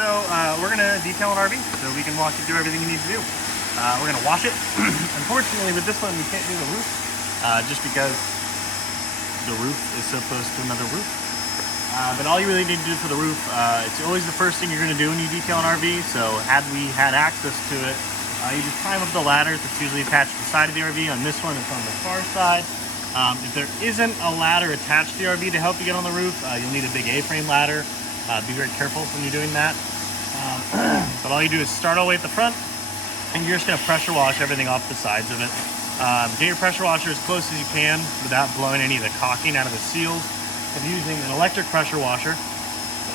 So we're gonna detail an RV so we can walk you through everything you need to do. We're gonna wash it. Unfortunately, with this one, we can't do the roof just because the roof is so close to another roof. But all you really need to do for the roof, it's always the first thing you're gonna do when you detail an RV. So had we had access to it, you just climb up the ladder that's usually attached to the side of the RV. On this one, it's on the far side. If there isn't a ladder attached to the RV to help you get on the roof, you'll need a big A-frame ladder. Be very careful when you're doing that. But all you do is start all the way at the front, and you're just gonna pressure wash everything off the sides of it. Get your pressure washer as close as you can without blowing any of the caulking out of the seals. If you're using an electric pressure washer,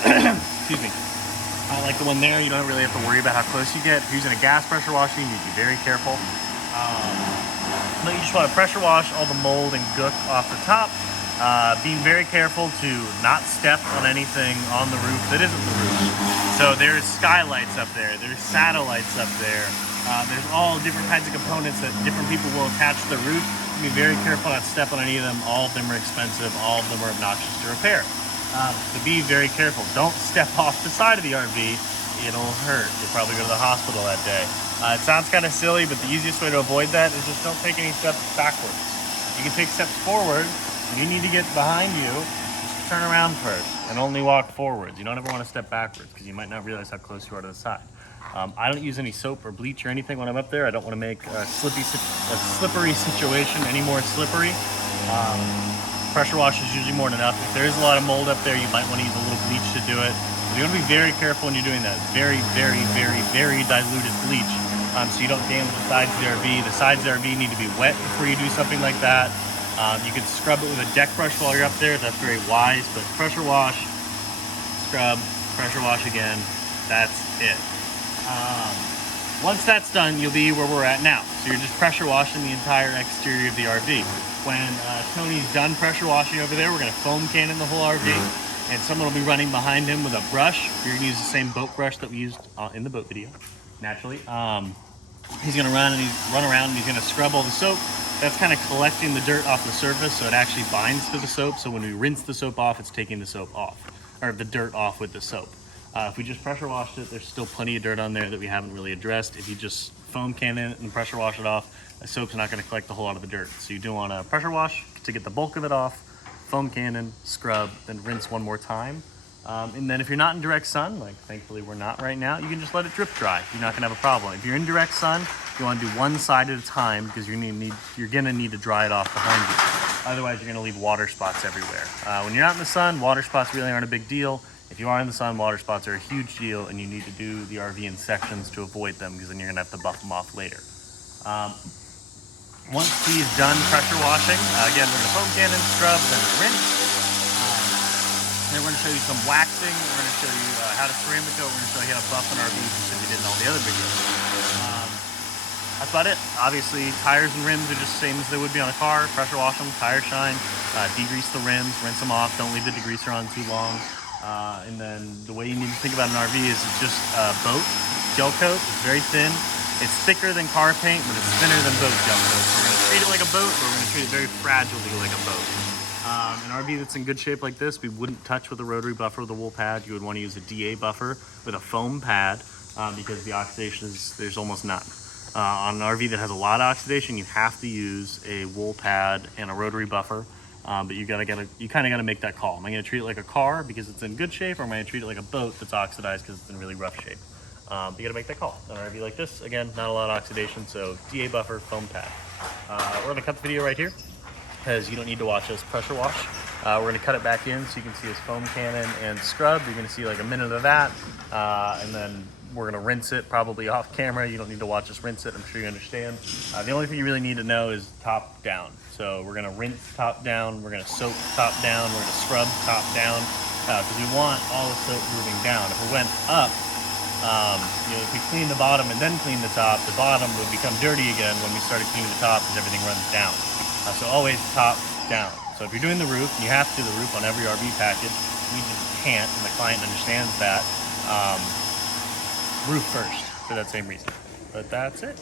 excuse me, like the one there, you don't really have to worry about how close you get. If you're using a gas pressure washer, you need to be very careful. But you just want to pressure wash all the mold and gook off the top. Being very careful to not step on anything on the roof that isn't the roof. So there's skylights up there, there's satellites up there, there's all different kinds of components that different people will attach to the roof. Be very careful not to step on any of them. All of them are expensive, all of them are obnoxious to repair. So be very careful. Don't step off the side of the RV. It'll hurt. You'll probably go to the hospital that day. It sounds kind of silly, but the easiest way to avoid that is just don't take any steps backwards. You can take steps forward. If you need to get behind you, just turn around first and only walk forwards. You don't ever want to step backwards because you might not realize how close you are to the side. I don't use any soap or bleach or anything when I'm up there. I don't want to make a slippery situation any more slippery. Pressure wash is usually more than enough. If there is a lot of mold up there, you might want to use a little bleach to do it. But you want to be very careful when you're doing that. Very, very, very, very diluted bleach, so you don't damage the sides of the RV. The sides of the RV need to be wet before you do something like that. You can scrub it with a deck brush while you're up there. That's very wise. But pressure wash, scrub, pressure wash again. That's it. Once that's done, you'll be where we're at now. So you're just pressure washing the entire exterior of the RV. When Tony's done pressure washing over there, we're gonna foam cannon the whole RV, and someone will be running behind him with a brush. You're gonna use the same boat brush that we used in the boat video, naturally. He's gonna run around and he's gonna scrub all the soap. That's kind of collecting the dirt off the surface, so it actually binds to the soap. So when we rinse the soap off, it's taking the soap off, or the dirt off with the soap. If we just pressure washed it, there's still plenty of dirt on there that we haven't really addressed. If you just foam cannon it and pressure wash it off, the soap's not going to collect a whole lot of the dirt. So you do want to pressure wash to get the bulk of it off, foam cannon, scrub, then rinse one more time. And then if you're not in direct sun, like thankfully we're not right now, you can just let it drip dry. You're not going to have a problem. If you're in direct sun, you want to do one side at a time because you're going to need to dry it off behind you. Otherwise, you're going to leave water spots everywhere. When you're out in the sun, water spots really aren't a big deal. If you are in the sun, water spots are a huge deal, and you need to do the RV in sections to avoid them because then you're going to have to buff them off later. Once he's done pressure washing, again, we're going to foam cannon, scrub, then rinse. Then we're going to show you some waxing. We're going to show you how to ceramic coat. We're going to show you how to buff an RV just like we did in all the other videos. That's about it. Obviously, tires and rims are just the same as they would be on a car. Pressure wash them, tire shine, degrease the rims, rinse them off. Don't leave the degreaser on too long. And then the way you need to think about an RV is it's just a boat gel coat. It's very thin. It's thicker than car paint, but it's thinner than boat gel coat. So we're going to treat it like a boat, but we're going to treat it very fragilely like a boat. An RV that's in good shape like this, we wouldn't touch with a rotary buffer with a wool pad. You would want to use a DA buffer with a foam pad because the oxidation there's almost none. On an RV that has a lot of oxidation, you have to use a wool pad and a rotary buffer. But you kind of gotta make that call. Am I gonna treat it like a car because it's in good shape, or am I gonna treat it like a boat that's oxidized because it's in really rough shape? You gotta make that call. On an RV like this, again, not a lot of oxidation, so DA buffer, foam pad. We're gonna cut the video right here because you don't need to watch us pressure wash. We're gonna cut it back in so you can see his foam cannon and scrub. You're gonna see like a minute of that, and then we're gonna rinse it probably off camera. You don't need to watch us rinse it, I'm sure you understand. The only thing you really need to know is top down. So we're gonna rinse top down, we're gonna soak top down, we're gonna scrub top down, because we want all the soap moving down. If it went up, if we clean the bottom and then clean the top, the bottom would become dirty again when we started cleaning the top because everything runs down. So always top down. So if you're doing the roof, and you have to do the roof on every RV package, we just can't, and the client understands that, roof first for that same reason. But that's it.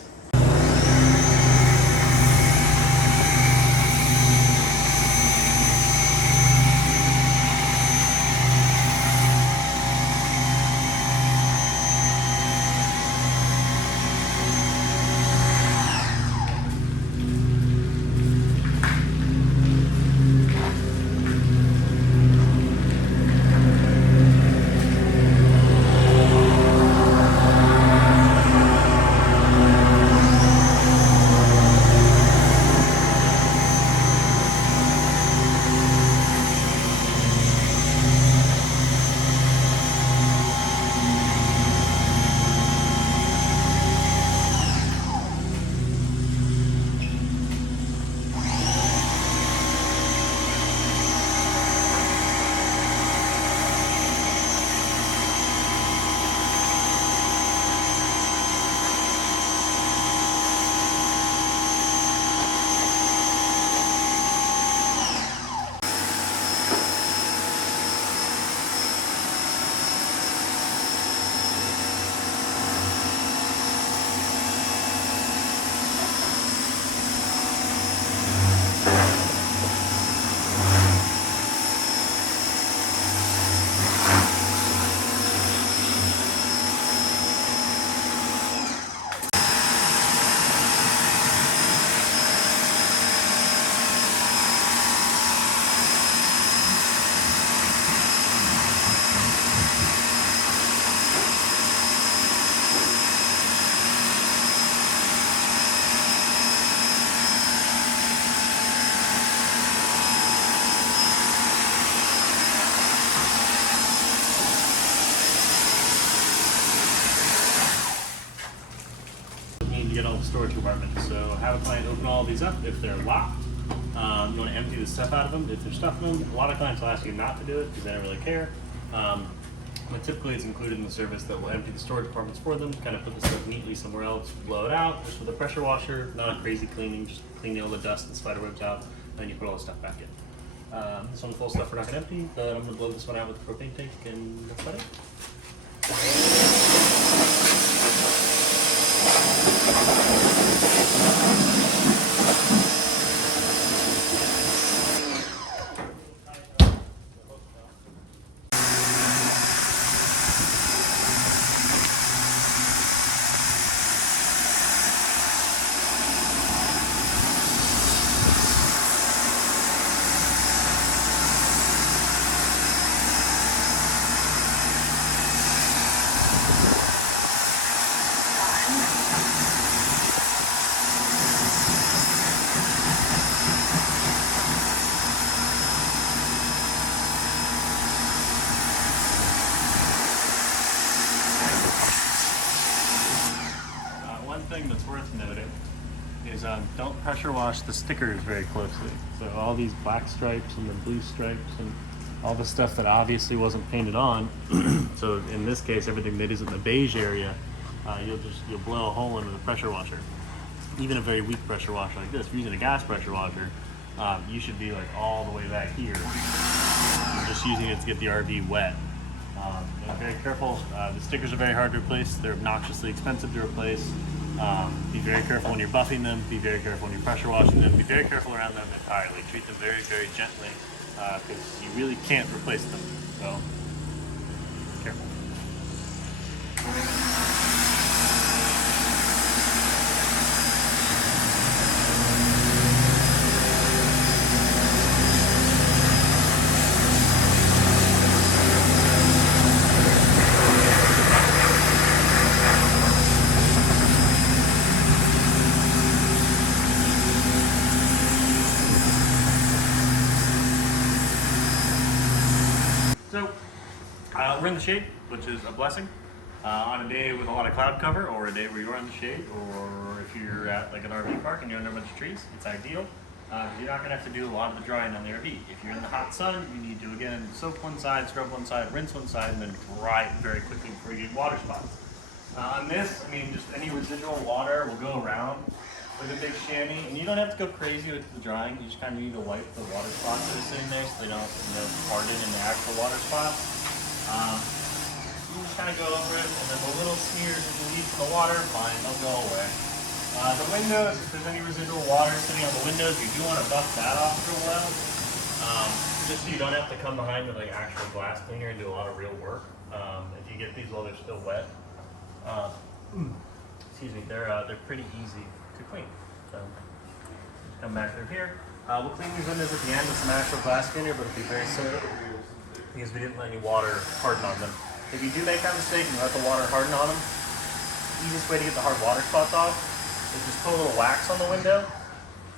storage compartment. So have a client open all these up if they're locked. You want to empty the stuff out of them if they're stuffing them. A lot of clients will ask you not to do it because they don't really care. But typically it's included in the service that will empty the storage compartments for them, kind of put the stuff neatly somewhere else, blow it out, just with a pressure washer, not a crazy cleaning, just clean all the dust and spider webs out, and then you put all the stuff back in. This one's full stuff we're not going to empty, but I'm going to blow this one out with the propane tank, and that's about it. One thing that's worth noting is don't pressure wash the stickers very closely. So all these black stripes and the blue stripes and all the stuff that obviously wasn't painted on. So in this case, everything that isn't the beige area, you'll blow a hole into the pressure washer. Even a very weak pressure washer like this, if you're using a gas pressure washer, you should be like all the way back here. You're just using it to get the RV wet. Be very careful. The stickers are very hard to replace. They're obnoxiously expensive to replace. Be very careful when you're buffing them. Be very careful when you're pressure washing them. Be very careful around them entirely. Treat them very, very gently because you really can't replace them. So, careful. So, we're in the shade, which is a blessing. On a day with a lot of cloud cover, or a day where you're in the shade, or if you're at like an RV park and you're under a bunch of trees, it's ideal. You're not gonna have to do a lot of the drying on the RV. If you're in the hot sun, you need to again soak one side, scrub one side, rinse one side, and then dry it very quickly before you get water spots. On this, I mean, just any residual water will go around with a big chamois, and you don't have to go crazy with the drying. You just kind of need to wipe the water spots that are sitting there so they don't harden in the actual water spots. You just kind of go over it, and then the little smears that you leave from the water, fine, they'll go away. The windows, if there's any residual water sitting on the windows, you do want to buff that off real well. Just so you don't have to come behind with like actual glass cleaner and do a lot of real work. If you get these while they're still wet, excuse me, they're pretty easy to clean. So come back through here. We'll clean these windows at the end with some actual glass cleaner, but it'll be very simple because we didn't let any water harden on them. If you do make that mistake and let the water harden on them, the easiest way to get the hard water spots off is just put a little wax on the window.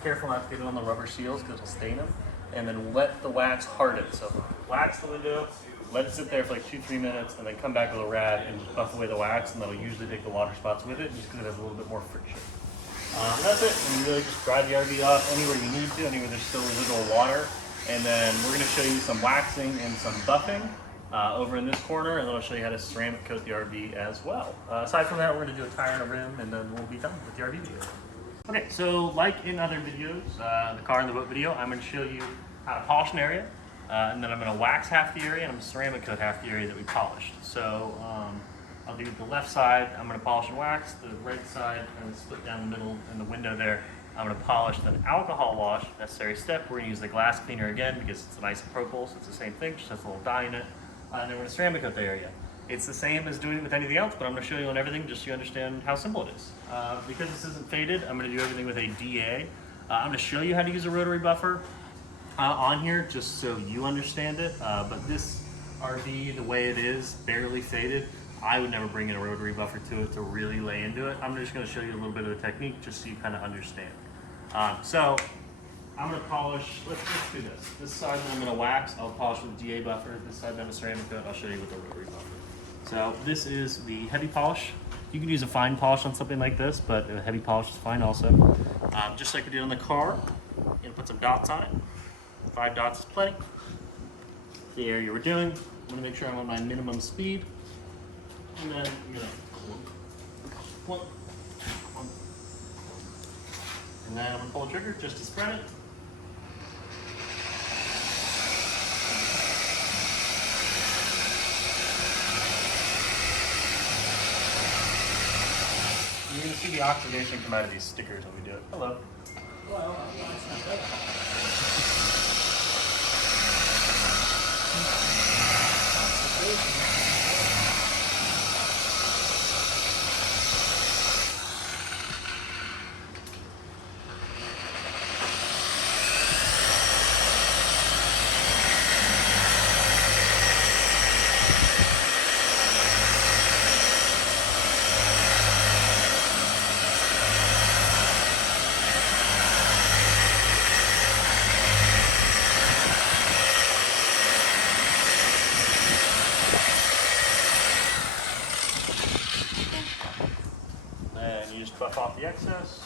Careful not to get it on the rubber seals because it'll stain them. And then let the wax harden. So wax the window, let it sit there for like 2-3 minutes, and then come back with a rag and just buff away the wax, and that'll usually take the water spots with it just because it has a little bit more friction. That's it. And you really just dry the RV off anywhere you need to, anywhere there's still residual water. And then we're going to show you some waxing and some buffing over in this corner, and then I'll show you how to ceramic coat the RV as well. Aside from that, we're going to do a tire and a rim, and then we'll be done with the RV video. Okay, so like in other videos, the car and the boat video, I'm going to show you how to polish an area, and then I'm going to wax half the area, and I'm going to ceramic coat half the area that we polished. So I'll do the left side, I'm going to polish and wax, the right side, and split down the middle and the window there. I'm going to polish, then alcohol wash, necessary step. We're going to use the glass cleaner again because it's an isopropyl, so it's the same thing, just has a little dye in it. And then we're going to ceramic coat the area. It's the same as doing it with anything else, but I'm going to show you on everything just so you understand how simple it is. Because this isn't faded, I'm going to do everything with a DA. I'm going to show you how to use a rotary buffer on here just so you understand it. But this RV, the way it is, barely faded, I would never bring in a rotary buffer to it to really lay into it. I'm just going to show you a little bit of the technique just so you kind of understand. So I'm going to polish, let's do this. This side I'm going to wax, I'll polish with DA buffer. This side I'm going to ceramic coat, I'll show you with the rotary buffer. So this is the heavy polish You can use a fine polish on something like this, but a heavy polish is fine also. Just like we did on the car, you're gonna put some dots on it. 5 dots is plenty. The area we're doing, I'm gonna make sure I'm on my minimum speed. And then you're gonna one. And then I'm gonna pull the trigger just to spread it. You're going to see the oxidation come out of these stickers when we do it. Hello. Well, then you just buff off the excess.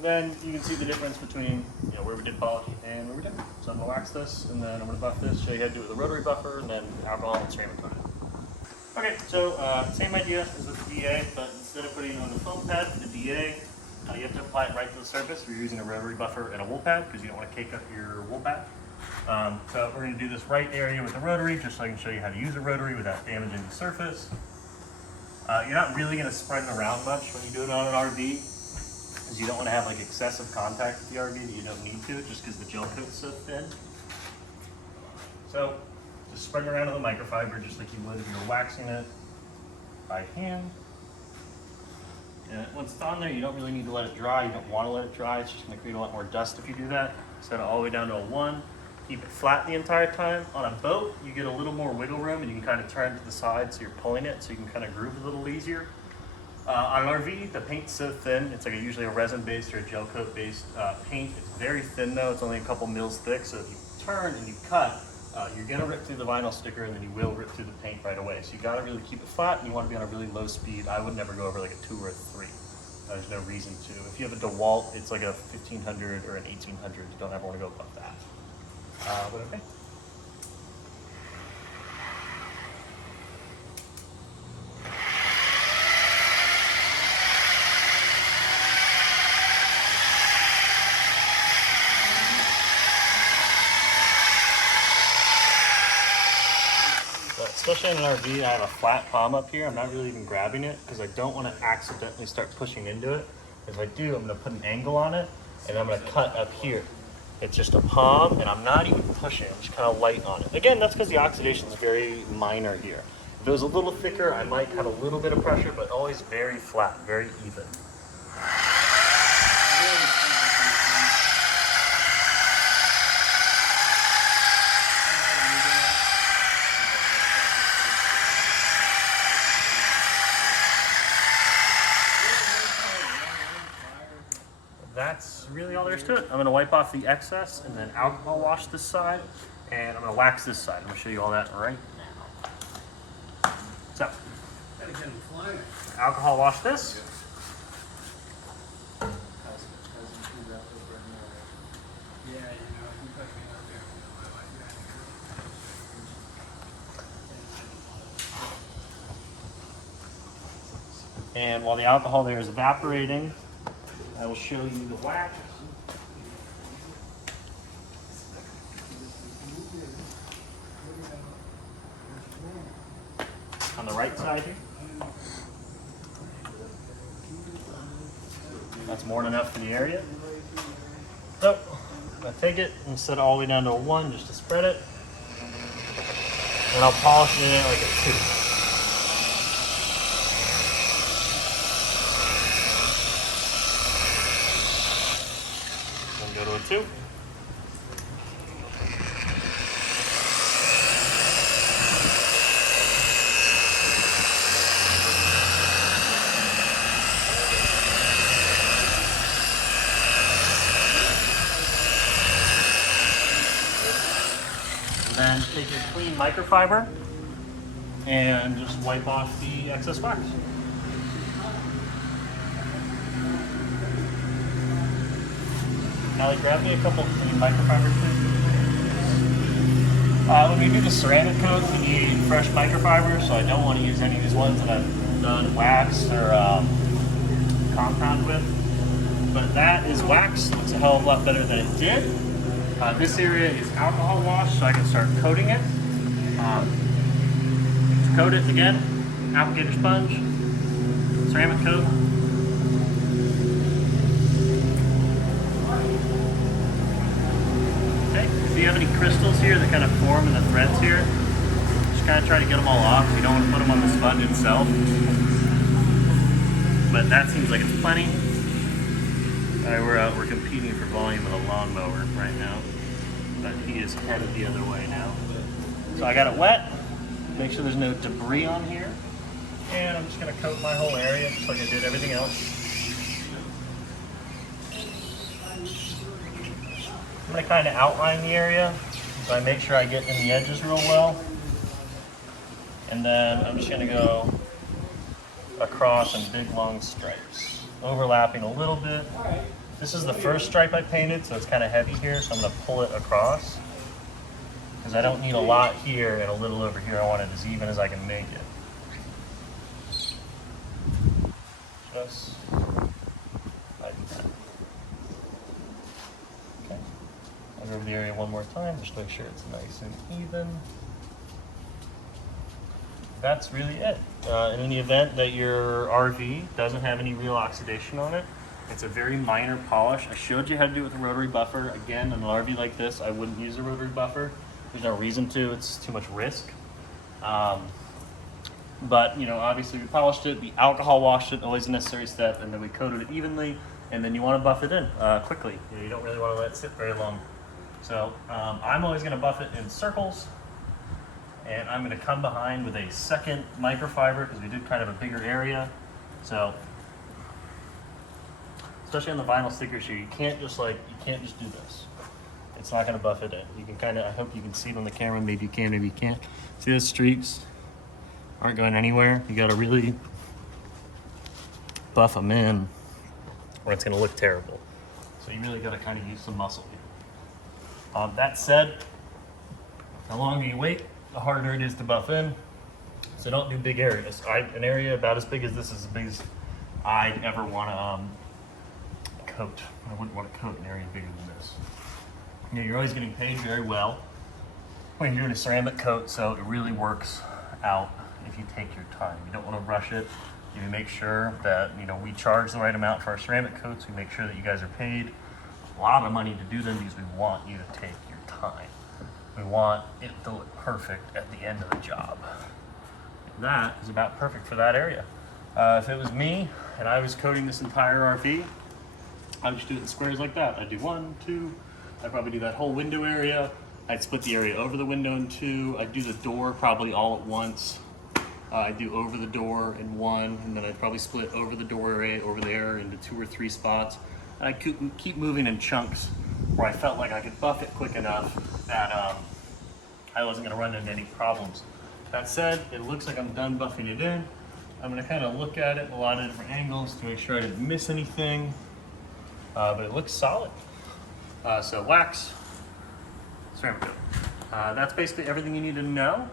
Then you can see the difference between where we did polish and where we didn't. So I'm gonna wax this, and then I'm gonna buff this, show you how to do it with a rotary buffer, and then alcohol and ceramic coat it. Okay, so same idea as with the DA, but instead of putting it on the foam pad for the DA, you have to apply it right to the surface. We're using a rotary buffer and a wool pad because you don't want to cake up your wool pad. So we're going to do this right area with the rotary, just so I can show you how to use a rotary without damaging the surface. You're not really going to spread it around much when you do it on an RV, because you don't want to have like excessive contact with the RV that you don't need to, just because the gel coat's so thin. So just spread it around on the microfiber just like you would if you were waxing it by hand. And once it's on there, you don't really need to let it dry. You don't want to let it dry. It's just going to create a lot more dust if you do that. Set it all the way down to a 1. Keep it flat the entire time. On a boat, you get a little more wiggle room, and you can kind of turn to the side so you're pulling it, so you can kind of groove a little easier. On an RV, the paint's so thin. It's like usually a resin-based or a gel coat-based paint. It's very thin though. It's only a couple mils thick. So if you turn and you cut, you're gonna rip through the vinyl sticker, and then you will rip through the paint right away. So you gotta really keep it flat, and you wanna be on a really low speed. I would never go over like a 2 or a 3. There's no reason to. If you have a DeWalt, it's like a 1500 or an 1800. You don't ever wanna go above that. But okay. Especially in an RV, I have a flat palm up here. I'm not really even grabbing it because I don't want to accidentally start pushing into it. If I do, I'm going to put an angle on it, and I'm going to cut up here. It's just a palm, and I'm not even pushing. I'm just kind of light on it. Again, that's because the oxidation is very minor here. If it was a little thicker, I might have a little bit of pressure, but always very flat, very even. That's really all there is to it. I'm going to wipe off the excess and then alcohol wash this side, and I'm going to wax this side. I'm going to show you all that right now. So, alcohol wash this. And while the alcohol there is evaporating, I will show you the wax. On the right side here. That's more than enough for the area. So, I'm going to take it and set it all the way down to a 1 just to spread it. And I'll polish it in like a 2. Go to a 2. take your clean microfiber and just wipe off the excess wax. Allie, grab me a couple clean microfibers, please. When we do the ceramic coat, we need fresh microfibers, so I don't want to use any of these ones that I've done wax or compound with. But that is wax. It looks a hell of a lot better than it did. This area is alcohol wash, so I can start coating it. To coat it again, applicator sponge, ceramic coat. Okay, if you have any crystals here that kind of form in the threads here, just kind of try to get them all off. You don't want to put them on the sponge itself. But that seems like it's plenty. All right, we're competing for volume with a lawnmower right now, but he is headed the other way now. So I got it wet. Make sure there's no debris on here, and I'm just gonna coat my whole area just like I did everything else. I'm gonna kind of outline the area, so I make sure I get in the edges real well, and then I'm just gonna go across in big long stripes, overlapping a little bit. This is the first stripe I painted, so it's kind of heavy here, so I'm going to pull it across because I don't need a lot here and a little over here. I want it as even as I can make it. Just like that. Okay. I'll go over the area one more time, just make sure it's nice and even. That's really it. In the event that your RV doesn't have any real oxidation on it, it's a very minor polish. I showed you how to do it with a rotary buffer. Again, on an RV like this, I wouldn't use a rotary buffer. There's no reason to, it's too much risk. But you know, obviously we polished it, we alcohol washed it, always a necessary step, and then we coated it evenly, and then you want to buff it in quickly. You don't really want to let it sit very long. So I'm always going to buff it in circles. And I'm going to come behind with a second microfiber because we did kind of a bigger area. So, especially on the vinyl stickers here, you can't just do this. It's not going to buff it in. You can kind of, I hope you can see it on the camera. Maybe you can, maybe you can't. See those streaks aren't going anywhere. You got to really buff them in or it's going to look terrible. So you really got to kind of use some muscle here. That said, the longer you wait, the harder it is to buff in. So don't do big areas. An area about as big as this is as big as I'd ever want to coat. I wouldn't want to coat an area bigger than this. You know, you're always getting paid very well when you're doing a ceramic coat, so it really works out if you take your time. You don't want to rush it. You make sure that, you know, we charge the right amount for our ceramic coats. We make sure that you guys are paid a lot of money to do them because we want you to take your time. We want it to look perfect at the end of the job. That is about perfect for that area. If it was me and I was coating this entire RV, I would just do it in squares like that. I'd do 1, 2, I'd probably do that whole window area. I'd split the area over the window in 2. I'd do the door probably all at once. I'd do over the door in 1, and then I'd probably split over the door area over there into 2 or 3 spots. And I'd keep moving in chunks where I felt like I could buff it quick enough that I wasn't going to run into any problems. That said, it looks like I'm done buffing it in. I'm going to kind of look at it in a lot of different angles to make sure I didn't miss anything, but it looks solid. So wax, ceramic coat. That's basically everything you need to know.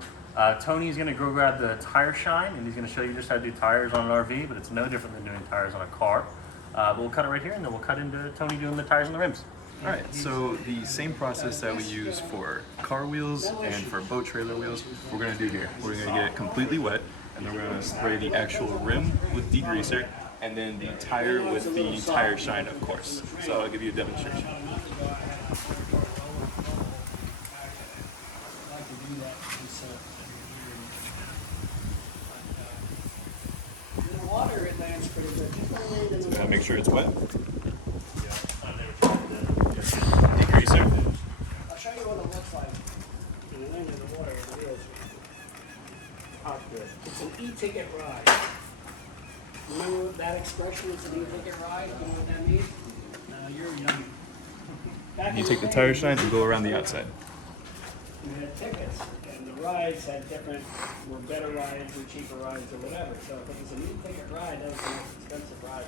Tony's going to go grab the tire shine, and he's going to show you just how to do tires on an RV, but it's no different than doing tires on a car. But we'll cut it right here, and then we'll cut into Tony doing the tires and the rims. All right, so the same process that we use for car wheels and for boat trailer wheels, we're gonna do here. We're gonna get it completely wet, and then we're gonna spray the actual rim with degreaser, and then the tire with the tire shine, of course. So I'll give you a demonstration. So gotta make sure it's wet. Degreaser. I'll show you what it looks like. And then in the water, it is. It's an e-ticket ride. Remember that expression, it's an e-ticket ride? You know what that means? You're young. You take the tire shine and go around the outside. you had tickets, and the rides had different, were better rides or cheaper rides or whatever. So if it was a new ticket ride, that was the most expensive ride.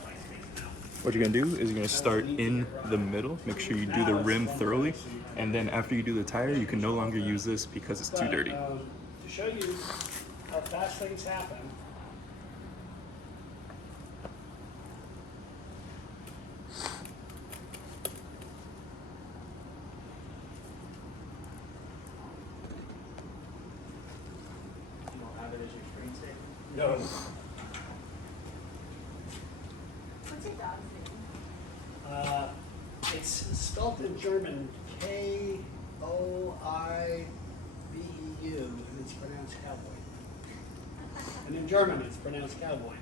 What you're gonna do is you're gonna start in the middle, make sure you do the rim thoroughly, and then after you do the tire, you can no longer use this because it's too dirty. To show you how fast things happen, you don't have it as your screensaver? No. What's your dog's name? It's spelled in German, K-O-I-B-E-U, and it's pronounced cowboy. And in German, it's pronounced cowboy.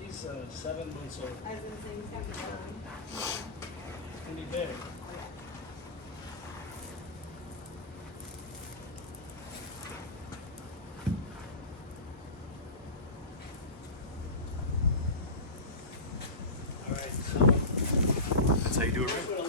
He's 7 months old. I was gonna say he's got the dog. He's pretty big. All right, so That's how you do it right.